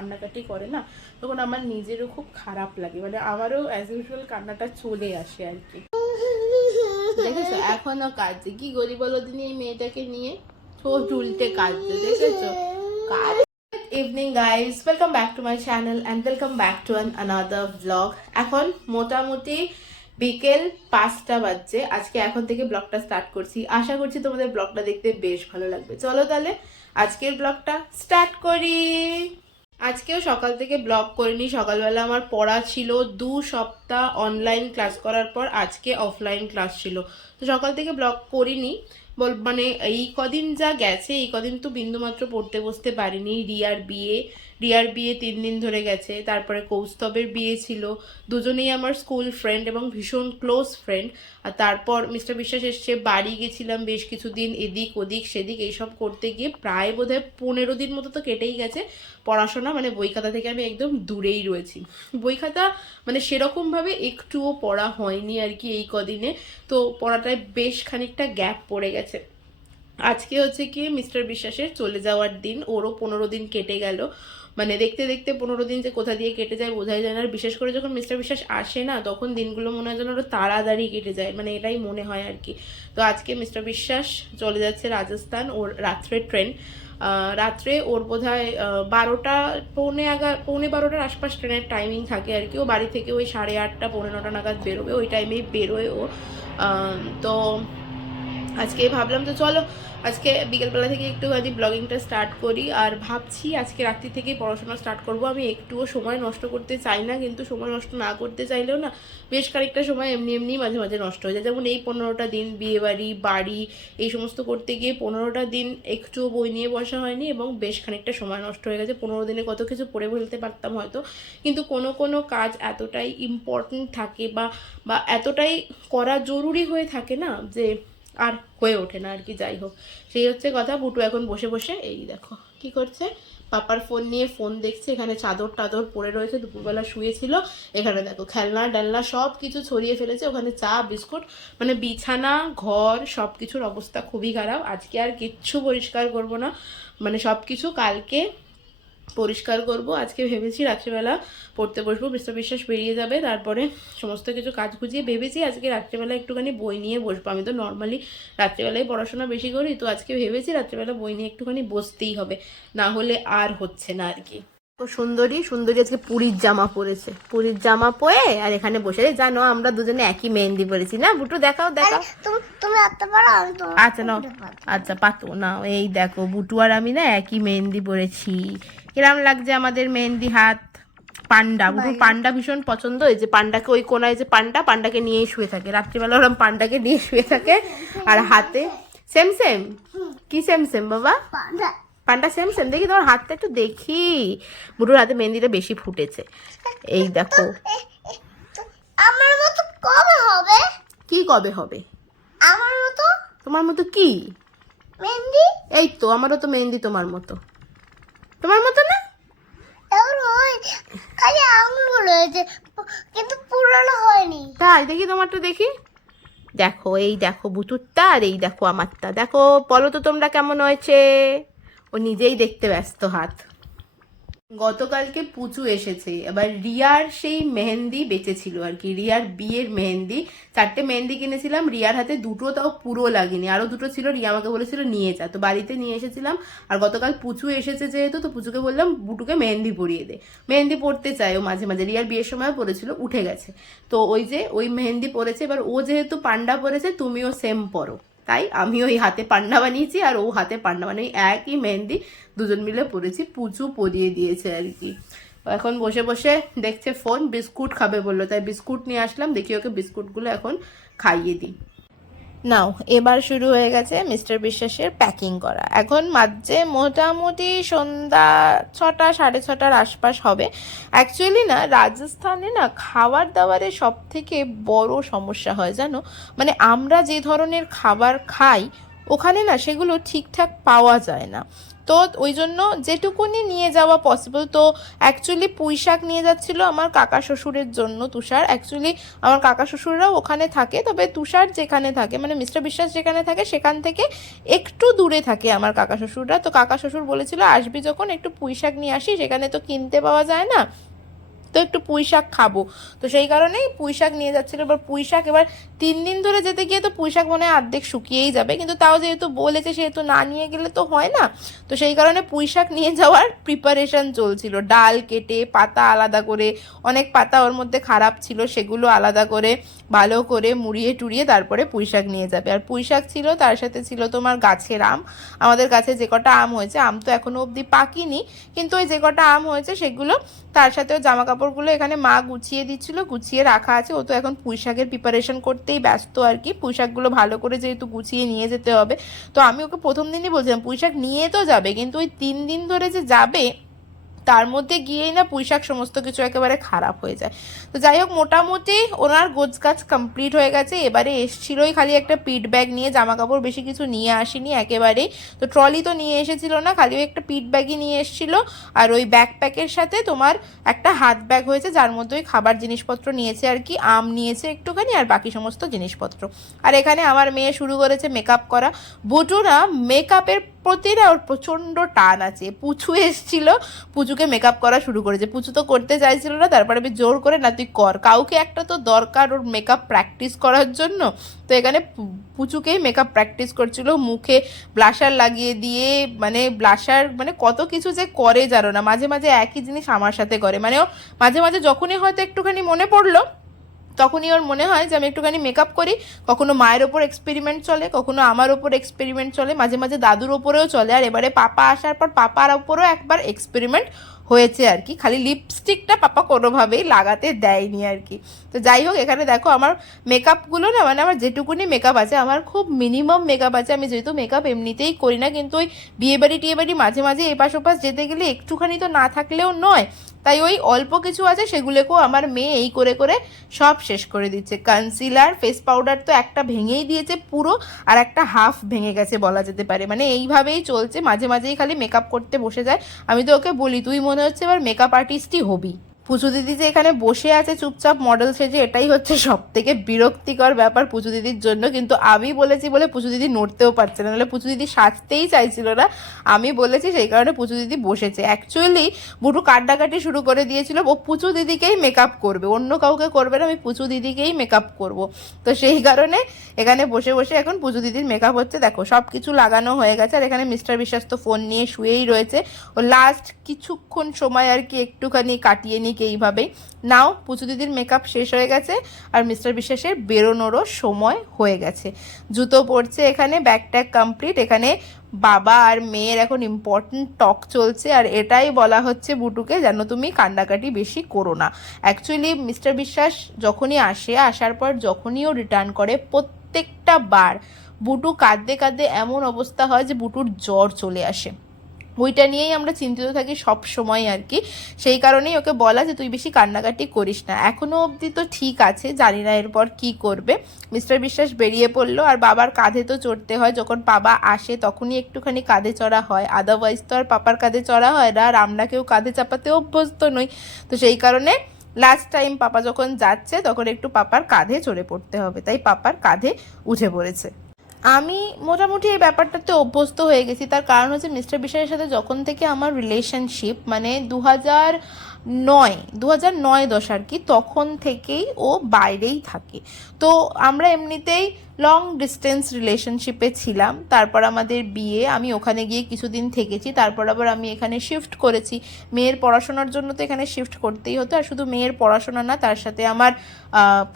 কান্নাকাটি করে না, তখন আমার নিজেরও খুব খারাপ লাগে, মানে আমারও অ্যাজ ইউজুয়াল কান্নাটা চলে আসে আর কি। দেখেছো এখনো কাঁদছে, কি গলি বলো দিনই এই মেয়েটাকে নিয়ে ঠোঁট উল্টে কাঁদছে, দেখেছো? Evening guys, welcome back to my channel and welcome back to another blog. এখন মোটামুটি বিকেল 5টা বাজছে। আজকে এখন থেকে ব্লগটা স্টার্ট করছি, আশা করছি তোমাদের ব্লগটা দেখতে বেশ ভালো লাগবে। চলো তাহলে আজকের ব্লগটা স্টার্ট করি। আজকেও সকাল থেকে ব্লগ করিনি, সকালবেলা আমার পড়া ছিল। 2 সপ্তাহ অনলাইন ক্লাস করার পর আজকে অফলাইন ক্লাস ছিল, তো সকাল থেকে ব্লগ করিনি। মানে এই কদিন যা গেছে, এই কদিন তো বিন্দুমাত্র পড়তে বসতে পারিনি। রিয়ার বিয়ে 3 দিন ধরে গেছে, তারপরে কৌস্তবের বিয়ে ছিল। দুজনেই আমার স্কুল ফ্রেন্ড এবং ভীষণ ক্লোজ ফ্রেন্ড। আর তারপর মিস্টার বিশ্বাস এসছে, বাড়ি গেছিলাম বেশ কিছুদিন, এদিক ওদিক সেদিক এইসব করতে গিয়ে প্রায় বোধহয় 15 দিন মতো তো কেটেই গেছে। পড়াশোনা মানে বই খাতা থেকে আমি একদম দূরেই রয়েছি। বই খাতা মানে সেরকমভাবে একটুও পড়া হয়নি আর কি এই কদিনে। তো পড়াটায় বেশ খানিকটা গ্যাপ পড়ে গেছে। আজকে হচ্ছে কি মিস্টার বিশ্বাসের চলে যাওয়ার দিন, ওরও 15 দিন কেটে গেল। মানে দেখতে দেখতে 15 দিন যে কোথা দিয়ে কেটে যায় বোঝাই যায় না। আর বিশেষ করে যখন মিস্টার বিশ্বাস আসে না, তখন দিনগুলো মনে হয় যেন আরো তাড়াতাড়ি কেটে যায়, মানে এটাই মনে হয় আর কি। তো আজকে মিস্টার বিশ্বাস চলে যাচ্ছে রাজস্থান, ওর রাত্রের ট্রেন। রাত্রে ওর বোধ হয় 12টা পৌনে 12টার আশপাশ ট্রেনের টাইমিং থাকে আর কি। ও বাড়ি থেকে ওই 8:30 পৌনে 9টা নাগাদ বেরোবে, ওই টাইমেই বেরোয় ও। তো আজকে ভাবলাম তো চলো আজকে বিকেলবেলা থেকে একটুখানি ব্লগিংটা স্টার্ট করি। আর ভাবছি আজকে রাত্রি থেকেই পড়াশোনা স্টার্ট করব। আমি একটুও সময় নষ্ট করতে চাই না, কিন্তু সময় নষ্ট না করতে চাইলেও না বেশ খানিকটা সময় এমনি এমনি মাঝে মাঝে নষ্ট হয়ে যায়। যেমন এই 15টা দিন বাড়ি এই সমস্ত করতে গিয়ে 15টা দিন একটুও বই নিয়ে বসা হয়নি এবং বেশ খানিকটা সময় নষ্ট হয়ে গেছে। 15 দিনে কত কিছু পড়ে ফেলতে পারতাম হয়তো, কিন্তু কোনো কাজ এতটাই ইম্পর্টেন্ট থাকে বা এতটাই করা জরুরি হয়ে থাকে না যে আর হয়ে ওঠে না আর কি। যাই হোক, সেই হচ্ছে কথা। বুটু এখন বসে বসে এই দেখো কি করছে, পাপার ফোন নিয়ে ফোন দেখছে। এখানে চাদর টাদর পড়ে রয়েছে, দুপুরবেলা শুয়েছিল। এখানে দেখো খেলনা ডালনা সব কিছু ছড়িয়ে ফেলেছে, ওখানে চা বিস্কুট, মানে বিছানা ঘর সব কিছুর অবস্থা খুবই খারাপ। আজকে আর কিচ্ছু পরিষ্কার করব না, মানে সব কিছু কালকে পরিষ্কার করব। আজকে ভেবেছি রাত্রিবেলা পড়তে বসবো, মিস্টার বিশ্বাস বেরিয়ে যাবে, তারপরে সমস্ত কিছু কাজ গুছিয়ে ভেবেছি আজকে রাত্রিবেলা একটুখানি বই নিয়ে বসবো। আমি তো নর্মালি রাত্রিবেলায় পড়াশোনা বেশি করি, তো আজকে ভেবেছি রাত্রিবেলা বই নিয়ে একটুখানি বসতেই হবে, না হলে আর হচ্ছে না আর কি। সুন্দরী আজকে পুরীর জামা পরেছে, পুরীর জামা পরে আর এখানে বসে। জানো আমরা দুজনে একই মেহেন্দি পরেছি না বুটু? দেখাও তুমি আনতে পারো, আমি তো আচ্ছা নাও, আচ্ছা পাতো নাও। এই দেখো বুটু আর আমি না একই মেহেন্দি পরেছি। কিরম লাগছে আমাদের মেহেন্দি হাত? পান্ডা, বুটুর পান্ডা ভীষণ পছন্দ। এই যে পান্ডাকে ওই কোনায় যে পান্ডাকে নিয়েই শুয়ে থাকে রাত্রিবেলা, ওরকম পান্ডাকে নিয়ে শুয়ে থাকে। আর হাতে সেম কি সেম বাবা? পান্ডা সেম দেখি তোমার হাতটা একটু দেখি। বুটুর হাতে মেহেন্দিটা বেশি ফুটেছে, এই দেখো। আমার মতো কবে হবে? কি কবে হবে? আমার মতো? তোমার মতো কি মেহেন্দি? এই তো আমারও তো মেহেন্দি তোমার মতো না? এখন হয়, খালি আঙুল হয়েছে কিন্তু পুরনো হয়নি। তাই দেখি তোমারটা দেখি। দেখো এই দেখো বুতুরটা, আর এই দেখো আমারটা। দেখো বলো তো তোমরা কেমন হয়েছে? ও নিজেই দেখতে ব্যস্ত হাত। গতকালকে পুচু এসেছে, এবার রিয়ার সেই মেহেন্দি বেঁচেছিল আর কি, রিয়ার বিয়ের মেহেন্দি। 4টে মেহেন্দি কিনেছিলাম, রিয়ার হাতে 2টো তাও পুরো লাগেনি, আরও 2টো ছিল। রিয়া আমাকে বলেছিল নিয়ে যা, তো বাড়িতে নিয়ে এসেছিলাম। আর গতকাল পুচু এসেছে যেহেতু, তো পুচুকে বললাম বুটুকে মেহেন্দি পরিয়ে দে। মেহেন্দি পড়তে চায় ও মাঝে মাঝে, রিয়ার বিয়ের সময় পড়েছিল, উঠে গেছে। তো ওই মেহেন্দি পরেছে। এবার ও যেহেতু পান্ডা পরেছে, তুমিও সেম পরো, তাই আমি ওই হাতে পান্ডা বানিয়েছি আর ও হাতে পান্ডা বানিয়ে একই মেহেন্দি দুজন মিলে পরেছি। পুচু পরিয়ে দিয়েছে আর কি। এখন বসে বসে দেখছে ফোন, বিস্কুট খাবে বললো, তাই বিস্কুট নিয়ে আসলাম। দেখি ওকে বিস্কুটগুলো এখন খাইয়ে দিই। নাও এবার শুরু হয়ে গেছে মিস্টার বিশ্বাসের প্যাকিং করা। এখন মাঝে মোটামুটি সন্ধ্যা 6টা 6:30টার আশপাশ হবে। অ্যাকচুয়ালি না রাজস্থানে না খাবার দাবারের সব থেকে বড় সমস্যা হয় জানো, মানে আমরা যে ধরনের খাবার খাই ওখানে না সেগুলো ঠিকঠাক পাওয়া যায় না। তো ওই জন্য যেটুকুনি নিয়ে যাওয়া পসিবল, তো অ্যাকচুয়ালি পুঁই শাক নিয়ে যাচ্ছিলো আমার কাকা শ্বশুরের জন্য। তুষার অ্যাকচুয়ালি আমার কাকা শ্বশুররাও ওখানে থাকে, তবে তুষার যেখানে থাকে মানে মিস্টার বিশ্বাস যেখানে থাকে সেখান থেকে একটু দূরে থাকে আমার কাকা শ্বশুররা। তো কাকা শ্বশুর বলেছিল আসবি যখন একটু পুঁই শাক নিয়ে আসি, সেখানে তো কিনতে পাওয়া যায় না, তো একটু পুঁই শাক খাবো। তো সেই কারণেই পুঁই শাক নিয়ে যাচ্ছিলো। এবার পুঁই শাক এবার 3 দিন ধরে যেতে গিয়ে তো পুঁই শাক মনে হয় অর্ধেক শুকিয়েই যাবে, কিন্তু তাও যেহেতু বলেছে সেহেতু না নিয়ে গেলে তো হয় না। তো সেই কারণে পুঁই শাক নিয়ে যাওয়ার প্রিপারেশন চলছিল, ডাল কেটে পাতা আলাদা করে, অনেক পাতা ওর মধ্যে খারাপ ছিল সেগুলো আলাদা করে ভালো করে মুড়িয়ে টুড়িয়ে তারপরে পুঁই শাক নিয়ে যাবে। আর পুঁই শাক ছিল, তার সাথে ছিল তোমার গাছের আম। আমাদের গাছে যে কটা আম হয়েছে, আম তো এখনো অবধি পাকিনি, কিন্তু ওই যে কটা আম হয়েছে সেগুলো, তার সাথেও জামা কাপড়গুলো এখানে মা গুছিয়ে দিচ্ছিল, গুছিয়ে রাখা আছে। ও তো এখন পুঁই শাকের প্রিপারেশন করতেই ব্যস্ত আর কি, পুঁই শাকগুলো ভালো করে যেহেতু গুছিয়ে নিয়ে যেতে হবে। তো আমি ওকে প্রথম দিনই বলছিলাম পুঁই শাক নিয়ে তো যাবে, কিন্তু ওই 3 দিন ধরে যে যাবে তার মধ্যে গিয়েই না পুঁই শাক সমস্ত কিছু একেবারে খারাপ হয়ে যায়। তো যাই হোক, মোটামুটি ওনার গোছগাছ কমপ্লিট হয়ে গেছে। এবারে এসছিলোই খালি একটা পিট ব্যাগ নিয়ে, জামা কাপড় বেশি কিছু নিয়ে আসেনি একেবারেই। তো ট্রলি তো নিয়ে এসেছিল না, খালি ওই একটা পিট ব্যাগই নিয়ে এসেছিল। আর ওই ব্যাকপ্যাকের সাথে তোমার একটা হাত ব্যাগ হয়েছে, যার মধ্যে ওই খাবার জিনিসপত্র নিয়েছে আর কি, আম নিয়েছে একটুখানি আর বাকি সমস্ত জিনিসপত্র। আর এখানে আমার মেয়ে শুরু করেছে মেকআপ করা। বুটু না মেকআপের প্রতি না ওর প্রচণ্ড টান আছে। পুচু এসছিল, পুচুকে মেকআপ করা শুরু করেছে। পুচু তো করতে চাইছিল না, তারপরে আমি জোর করে না তুই কর, কাউকে একটা তো দরকার ওর মেকআপ প্র্যাকটিস করার জন্য। তো এখানে পুচুকেই মেকআপ প্র্যাকটিস করছিল, মুখে ব্লাশার লাগিয়ে দিয়ে, মানে ব্লাশার মানে কত কিছু যে করে জানো না। মাঝে মাঝে একই জিনিস আমার সাথে করে, মানে ও মাঝে মাঝে যখনই হয়তো একটুখানি মনে পড়লো তখনই ওর মনে হয় যে আমি একটুখানি মেকআপ করি। কখনো মায়ের ওপর এক্সপেরিমেন্ট চলে, কখনো আমার ওপর এক্সপেরিমেন্ট চলে, মাঝে মাঝে দাদুর ওপরেও চলে। আর এবারে পাপা আসার পর পাপার ওপরও একবার এক্সপেরিমেন্ট হয়েছে আর কি, খালি লিপস্টিকটা পাপা কোনোভাবেই লাগাতে দেয়নি আর কি। তো যাই হোক, এখানে দেখো আমার মেকআপগুলো না, মানে আমার যেটুকুনি মেকআপ আছে, আমার খুব মিনিমাম মেকআপ আছে। আমি যেহেতু মেকআপ এমনিতেই করি না, কিন্তু ওই বিয়েবাড়ি টিয়েবাড়ি মাঝে মাঝে এপাশ ওপাশ যেতে গেলে একটুখানি তো না থাকলেও নয়, তাই ওই অল্প কিছু আছে সেগুলোকেও আমার মেয়ে এই করে করে সব শেষ করে দিচ্ছে। কনসিলার, ফেস পাউডার তো একটা ভেঙেই দিয়েছে পুরো, আর একটা হাফ ভেঙে গেছে বলা যেতে পারে। মানে এইভাবেই চলছে, মাঝে মাঝেই খালি মেকআপ করতে বসে যায়। আমি তো ওকে বলি তুই মনে হচ্ছে এবার মেকআপ আর্টিস্টই হবি। পুজো দিদি যে এখানে বসে আছে চুপচাপ মডেল সেজে, এটাই হচ্ছে সব থেকে বিরক্তিকর ব্যাপার পুজো দিদির জন্য। কিন্তু আমি বলেছি বলে পুজো দিদি নড়তেও পারছে না, নাহলে পুজো দিদি সাজতেই চাইছিল না, আমি বলেছি সেই কারণে পুজো দিদি বসেছে। অ্যাকচুয়ালি বুটু কান্নাকাটি শুরু করে দিয়েছিল, ও পুজো দিদিকেই মেকআপ করবে, অন্য কাউকে করবে না, আমি পুজো দিদিকেই মেকআপ করব। তো সেই কারণে এখানে বসে বসে এখন পুজো দিদির মেকআপ হচ্ছে। দেখো সব কিছু লাগানো হয়ে গেছে। আর এখানে মিস্টার বিশ্বাস তো ফোন নিয়ে শুয়েই রয়েছে, ও লাস্ট কিছুক্ষণ সময় আর কি একটুখানি কাটিয়ে নিক এইভাবেই। নাও পুজো দিদির মেকআপ শেষ হয়ে গেছে, আর মিস্টার বিশ্বাসের বেরোনোরও সময় হয়ে গেছে। জুতো পরছে, এখানে ব্যাগ ট্যাগ কমপ্লিট। এখানে বাবা আর মেয়ের এখন ইম্পর্টেন্ট টক চলছে, আর এটাই বলা হচ্ছে বুটুকে যেন তুমি কান্নাকাটি বেশি করো না। অ্যাকচুয়ালি মিস্টার বিশ্বাস যখনই আসে, আসার পর যখনই ও রিটার্ন করে, প্রত্যেকটা বার বুটু কাঁদতে কাঁদতে এমন অবস্থা হয় যে বুটুর জ্বর চলে আসে। ওইটা নিয়েই আমরা চিন্তিত থাকি সব সময় আর কি। সেই কারণেই ওকে বলা যে তুই বেশি কান্নাকাটি করিস না। এখনো অবধি তো ঠিক আছে, জানি না এরপর কি করবে। মিস্টার বিশ্বাস বেরিয়ে পড়লো, আর বাবার কাঁধে তো চড়তে হয়, যখন বাবা আসে তখনই একটুখানি কাঁধে চড়া হয়, আদারওয়াইজ তো আর পাপার কাঁধে চড়া হয় না, আর আমরা কেউ কাঁধে চাপাতে অভ্যস্ত নই। তো সেই কারণে লাস্ট টাইম পাপা যখন যাচ্ছে তখন একটু পাপার কাঁধে চড়ে পড়তে হবে, তাই পাপার কাঁধে উঠে পড়েছে। আমি মোটামুটি এই ব্যাপারটাতে অভ্যস্ত হয়ে গেছি। তার কারণ হচ্ছে মিস্টার বিশ্বাসের সাথে যখন থেকে আমার রিলেশনশিপ, মানে 2009-10 আর কি, তখন থেকেই ও বাইরেই থাকে। তো আমরা এমনিতেই লং ডিস্টেন্স রিলেশনশিপে ছিলাম। তারপর আমাদের বিয়ে, আমি ওখানে গিয়ে কিছুদিন থেকেছি, তারপর আবার আমি এখানে শিফট করেছি। মেয়ের পড়াশোনার জন্য তো এখানে শিফট করতেই হতো। আর শুধু মেয়ের পড়াশোনা না, তার সাথে আমার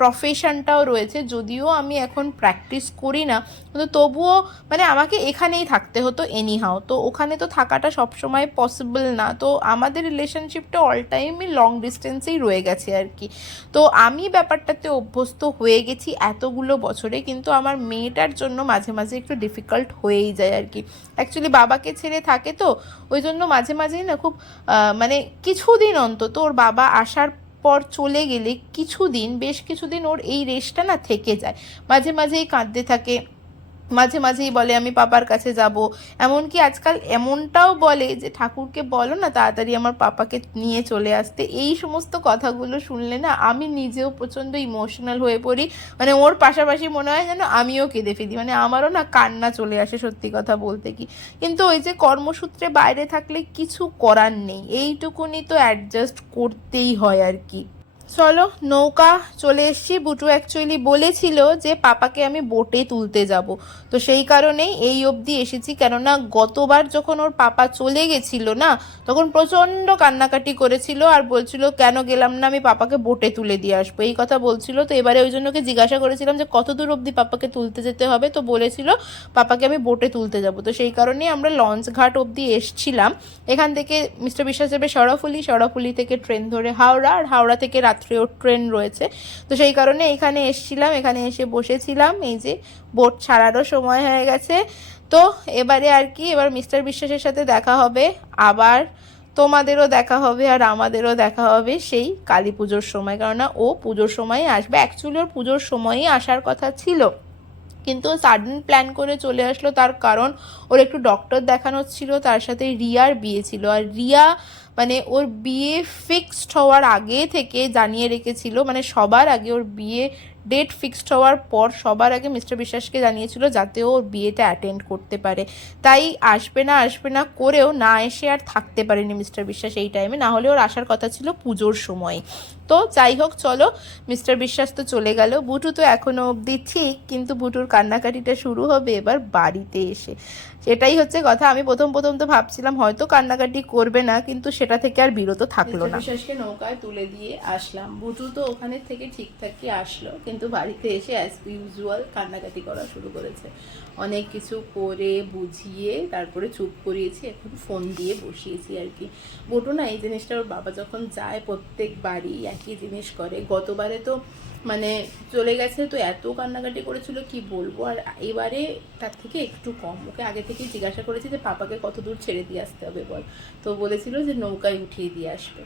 প্রফেশনটাও রয়েছে। যদিও আমি এখন প্র্যাকটিস করি না, কিন্তু তবুও মানে আমাকে এখানেই থাকতে হতো এনিহাও। তো ওখানে তো থাকাটা সবসময় পসিবল না। তো আমাদের রিলেশনশিপটা অল টাইমই লং ডিস্টেন্সেই রয়ে গেছে আর কি। তো আমি ব্যাপারটাতে অভ্যস্ত হয়ে গেছি এতগুলো বছরে, কিন্তু আমার মেয়েটার জন্য মাঝে মাঝে একটু ডিফিকাল্ট হয়েই যায় আর কি। অ্যাকচুয়ালি বাবাকে ছেড়ে থাকে তো, ওই জন্য মাঝে মাঝেই না খুব মানে কিছুদিন অন্তত ওর বাবা আসার পর চলে গেলে কিছুদিন, বেশ কিছুদিন ওর এই রেশটা না থেকে যায়, মাঝে মাঝেই কাঁদতে থাকে, মাঝে মাঝেই বলে আমি পাপার কাছে যাব। এমনকি আজকাল এমনটাও বলে যে ঠাকুরকে বলো না তাড়াতাড়ি আমার পাপাকে নিয়ে চলে আসতে। এই সমস্ত কথাগুলো শুনলে না আমি নিজেও প্রচণ্ড ইমোশনাল হয়ে পড়ি। মানে ওর পাশাপাশি মনে হয় যেন আমিও কেঁদে ফেলি, মানে আমারও না কান্না চলে আসে সত্যি কথা বলতে কি। কিন্তু ওই যে কর্মসূত্রে বাইরে থাকলে কিছু করার নেই, এইটুকুনি তো অ্যাডজাস্ট করতেই হয় আর কি। চলো, নৌকা চলে এসেছি। বুটু অ্যাকচুয়ালি বলেছিল যে পাপাকে আমি বোটে তুলতে যাব, তো সেই কারণেই এই অবধি এসেছি। কেননা গতবার যখন ওর পাপা চলে গেছিল না, তখন প্রচণ্ড কান্নাকাটি করেছিল আর বলছিল কেন গেলাম না, আমি পাপাকে বোটে তুলে দিয়ে আসবো, এই কথা বলছিল। তো এবারে ওই জন্য ওকে জিজ্ঞাসা করেছিলাম যে কত দূর অবধি পাপাকে তুলতে যেতে হবে, তো বলেছিল পাপাকে আমি বোটে তুলতে যাব। তো সেই কারণেই আমরা লঞ্চ ঘাট অবধি এসছিলাম। এখান থেকে মিস্টার বিশ্বাস যাবে সরাফুলি, সরাফুলি থেকে ট্রেন ধরে হাওড়া, আর হাওড়া থেকে রাত্রেও ট্রেন রয়েছে। তো সেই কারণে এখানে এসছিলাম, এখানে এসে বসেছিলাম। এই যে বোট ছাড়ারও সময় হয়ে গেছে। তো এবারে আর কি, এবার মিস্টার বিশ্বাসের সাথে দেখা হবে আবার, তোমাদেরও দেখা হবে আর আমাদেরও দেখা হবে সেই কালী পুজোর সময়। কেননা ও পুজোর সময়ই আসবে, অ্যাকচুয়ালি ওর পুজোর সময়ই আসার কথা ছিল, কিন্তু সাডেন প্ল্যান করে চলে আসলো। তার কারণ ওর একটু ডক্টর দেখানোর ছিল, তার সাথে রিয়ার বিয়ে ছিল। আর রিয়া মানে ওর বিয়ে ফিক্সড হওয়ার আগে থেকে জানিয়ে রেখেছিল, মানে সবার আগে ওর বিয়ে ডেট ফিক্সড হওয়ার পর সবার আগে মিস্টার বিশ্বাসকে জানিয়েছিল যাতে ও ওর বিয়েটা অ্যাটেন্ড করতে পারে। তাই আসবে না করেও না এসে আর থাকতে পারেনি মিস্টার বিশ্বাস এই টাইমে, না হলে ওর আসার কথা ছিল পুজোর সময়। তো যাই হোক, চলো, মিস্টার বিশ্বাস তো চলে গেল, বুটু তো এখনো অবধি ঠিক, কিন্তু বুটুর কান্নাকাটিটা শুরু হবে এবার বাড়িতে এসে। সেটাই হচ্ছে কথা। আমি প্রথম তো ভাবছিলাম হয়তো কান্নাকাটি করবে না, কিন্তু সেটা থেকে আর বিরত থাকলো না। বিশ্বাসকে নৌকায় তুলে দিয়ে আসলাম, বুটু তো ওখানে থেকে ঠিকঠাকই আসলো, কিন্তু বাড়িতে এসে অ্যাজ ইউজুয়াল কান্নাকাটি করা শুরু করেছে। অনেক কিছু করে বুঝিয়ে তারপরে চুপ করিয়েছি, এখন ফোন দিয়ে বসিয়েছি আর কি। বুটু না এই জিনিসটা ওর বাবা যখন যায় প্রত্যেকবারই একই জিনিস করে। গতবারে তো মানে চলে গেছে তো এত কান্নাকাটি করেছিল কি বলবো, আর এবারে তার থেকে একটু কম। ওকে আগে থেকেই জিজ্ঞাসা করেছি যে পাপাকে কত দূর ছেড়ে দিয়ে আসতে হবে বল, তো বলেছিল যে নৌকায় উঠিয়ে দিয়ে আসবে,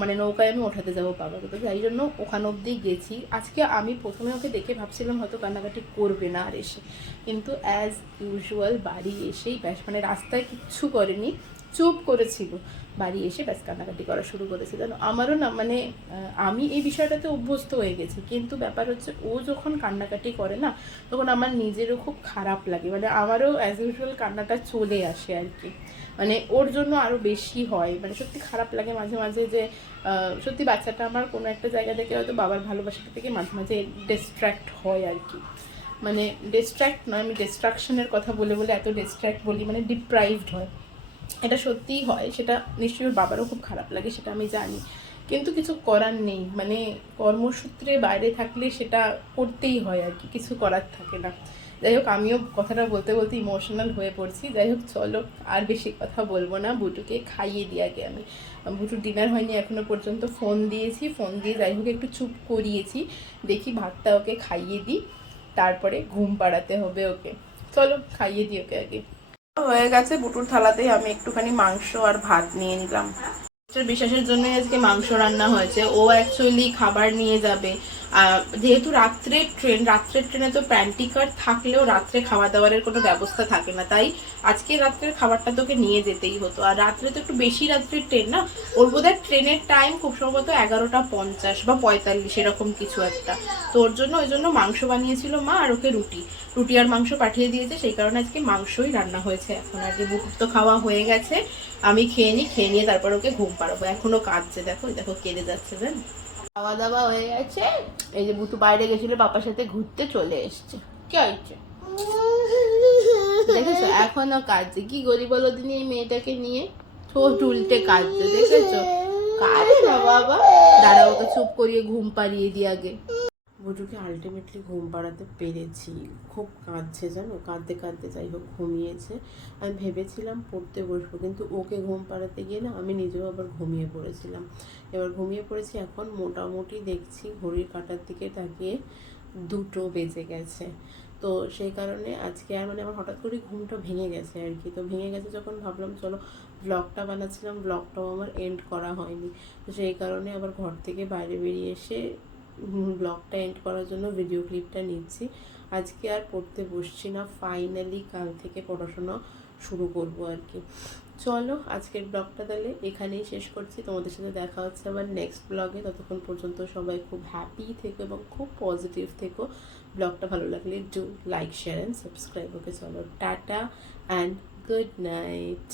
মানে নৌকায় আমি ওঠাতে যাবো পাপাকে। তো যাই জন্য ওখান অবধি গেছি। আজকে আমি প্রথমে ওকে দেখে ভাবছিলাম হয়তো কান্নাকাটি করবে না আর এসে, কিন্তু অ্যাজ ইউজুয়াল বাড়ি এসেই ব্যাস, মানে রাস্তায় কিচ্ছু করেনি, চুপ করেছিল, বাড়ি এসে ব্যাস কান্নাকাটি করা শুরু করেছে। জানো আমারও না মানে আমি এই বিষয়টাতে অভ্যস্ত হয়ে গেছি, কিন্তু ব্যাপার হচ্ছে ও যখন কান্নাকাটি করে না তখন আমার নিজেরও খুব খারাপ লাগে, মানে আমারও অ্যাজ ইউজুয়াল কান্নাটা চলে আসে আর কি। মানে ওর জন্য আরও বেশি হয়, মানে সত্যি খারাপ লাগে মাঝে মাঝে যে সত্যি বাচ্চাটা আমার কোনো একটা জায়গা থেকে হয়তো বাবার ভালোবাসাটা থেকে মাঝে মাঝে ডিস্ট্র্যাক্ট হয় আর কি। মানে ডিস্ট্র্যাক্ট নয়, আমি ডিস্ট্রাকশনের কথা বলে এত ডিস্ট্র্যাক্ট বলি, মানে ডিপ্রাইভড হয়, এটা সত্যিই হয়। সেটা নিশ্চয়ই ওর বাবারও খুব খারাপ লাগে, সেটা আমি জানি, কিন্তু কিছু করার নেই। মানে কর্মসূত্রে বাইরে থাকলে সেটা করতেই হয় আর কি, কিছু করার থাকে না। যাই হোক, আমিও কথাটা বলতে ইমোশনাল হয়ে পড়ছি। যাই হোক, চলো আর বেশি কথা বলবো না, বুটুকে খাইয়ে দিয়ে আগে আমি। বুটুর ডিনার হয়নি এখনো পর্যন্ত, ফোন দিয়েছি, ফোন দিয়ে যাই হোক একটু চুপ করিয়েছি, দেখি ভাতটা ওকে খাইয়ে দিই, তারপরে ঘুম পাড়াতে হবে ওকে। চলো খাইয়ে দিই ওকে আগে। হয়ে গেছে, বুটুর থালাতেই আমি একটুখানি মাংস আর ভাত নিয়ে নিলাম। বিশ্বাসের জন্য আজকে মাংস রান্না হয়েছে, ও অ্যাকচুয়ালি খাবার নিয়ে যাবে। যেহেতু রাত্রের ট্রেনে তো প্যান্টি কার থাকলেও রাত্রে খাওয়া দাওয়ারের কোনো ব্যবস্থা থাকে না, তাই আজকে রাত্রের খাবারটা তোকে নিয়ে যেতেই হতো। আর রাত্রে তো একটু বেশি রাত্রের ট্রেন না, ওর বোধহয় ট্রেনের টাইম খুব সম্ভবত 11:50 বা 45 এরকম কিছু একটা। তো ওর জন্য ওই জন্য মাংস বানিয়েছিল মা, আর ওকে রুটি আর মাংস পাঠিয়ে দিয়েছে, সেই কারণে আজকে মাংসই রান্না হয়েছে। এখন আর কি বুকুর তো খাওয়া হয়ে গেছে, আমি খেয়ে নিয়ে তারপর ওকে ঘুম পাড়াবো। এখনো কাঁদছে, দেখো কেঁদে যাচ্ছে। জানো খাওয়া দাওয়া হয়ে গেছে, এই যে বুটু বাইরে গেছিল বাবার সাথে ঘুরতে, চলে এসছে। কি হয়েছে দেখেছো, এখনো কাঁদছে। কি করি বলো দিনি এই মেয়েটাকে নিয়ে, ঠোঁট উল্টে কাঁদছে, দেখেছো? কাঁদে না বাবা, দাঁড়া ওকে চুপ করিয়ে ঘুম পাড়িয়ে দিই আগে। বুটুকে আলটিমেটলি ঘুম পাড়াতে পেরেছি, খুব কাঁদছে জানো, কাঁদতে যাই হোক ঘুমিয়েছে। আমি ভেবেছিলাম পড়তে বসবো, কিন্তু ওকে ঘুম পাড়াতে গিয়ে না আমি নিজেও আবার ঘুমিয়ে পড়েছিলাম। এবার ঘুমিয়ে পড়েছি, এখন মোটামুটি দেখছি ঘড়ির কাঁটার দিকে তাকিয়ে 2টো বেজে গেছে। তো সেই কারণে আজকে আর মানে আমার হঠাৎ করে ঘুমটা ভেঙে গেছে আর কি। তো ভেঙে গেছে যখন ভাবলাম চলো ব্লগটা বানাচ্ছিলাম, ব্লগটাও আমার এন্ড করা হয়নি, তো সেই কারণে আবার ঘর থেকে বাইরে বেরিয়ে এসে ব্লগটা এন্ড করার জন্য ভিডিও ক্লিপটা নিচ্ছি। আজকে আর পড়তে বসছি না, ফাইনালি কাল থেকে পড়াশোনা শুরু করবো আর কি। চলো আজকের ব্লগটা তাহলে এখানেই শেষ করছি, তোমাদের সাথে দেখা হচ্ছে আবার নেক্সট ব্লগে। ততক্ষণ পর্যন্ত সবাই খুব হ্যাপি থেকো এবং খুব পজিটিভ থেকো। ব্লগটা ভালো লাগলে do like share and subscribe. Okay চলো, টাটা অ্যান্ড গুড নাইট।